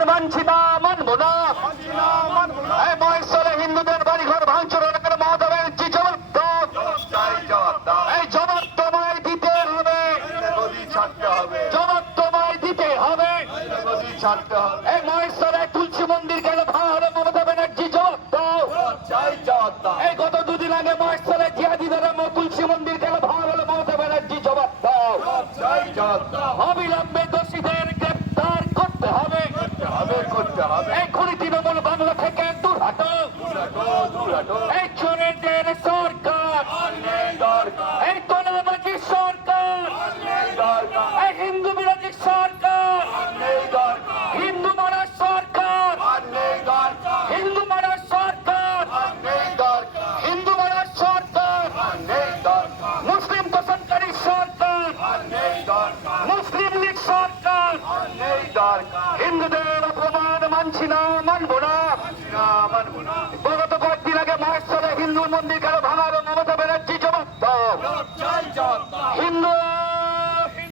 মানছি না, মানবো না। এই মহেশ্বরে হিন্দুদের বাড়িঘর ভাঙচুর এলাকার মমতা ব্যানার্জি জবাব দাও। এই জবাব তোমায় দিতে হবে, জবাব তোমায় দিতে হবে। এই মহেশ্বরে তুলসী মন্দির কেন ভাঙা হলো মমতা ব্যানার্জি জবাব দাও। এই গত দুদিন আগে মহেশ্বরে জিহাদিদের তুলসী মন্দির কেন ভাঙা হলো মমতা ব্যানার্জি জবাব দাও। অবিলম্বে দোষীদের গ্রেপ্তার করতে হবে। এই খুনি তৃণমূল বাংলা থেকে দূর হাটো। এই চোরেদের সরকার, এই তোলাবাজি সরকার, এই হিন্দু বিরোধী সরকার, হিন্দু মারার সরকার, হিন্দু মারার সরকার, হিন্দু মারার সরকার, মুসলিম দোষণকারী সরকার, মুসলিম লীগ সরকার। হিন্দুদের অপমান মানছি না, মানবো না। গত কয়েকদিন আগে মহেশ্বরে হিন্দু মন্দির কেন ভাঙালো মমতা ব্যানার্জি জবাব দাও। হিন্দু